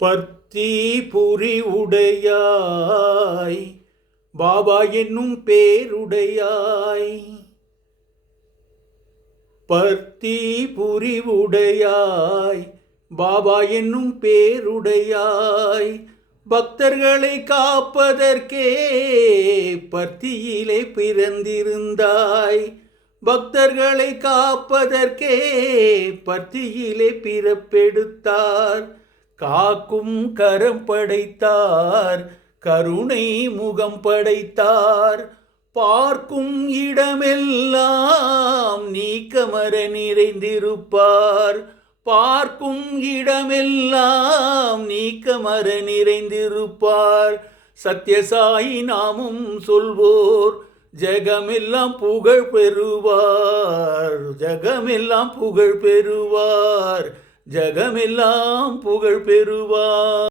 பர்த்தி புரி உடையாய் பாபா என்னும் பேருடையாய். பர்த்தி புரி உடையாய் பாபா என்னும் பேருடையாய். பக்தர்களை காப்பதற்கே பர்த்தியிலே பிறந்திருந்தாய். பக்தர்களை காப்பதற்கே பர்த்தியிலே பிறப்பெடுத்தார். காக்கும் கரம் படைத்தார், கருணை முகம் படைத்தார். பார்க்கும் இடமெல்லாம் நீக்கமர நிறைந்திருப்பார். பார்க்கும் இடமெல்லாம் நீக்கமர நிறைந்திருப்பார். சத்யசாயி நாமும் சொல்வோர் ஜெகமெல்லாம் புகழ் பெறுவார். ஜெகமெல்லாம் புகழ் பெறுவார். ஜெகமெல்லாம் புகழ் பெறுவார்.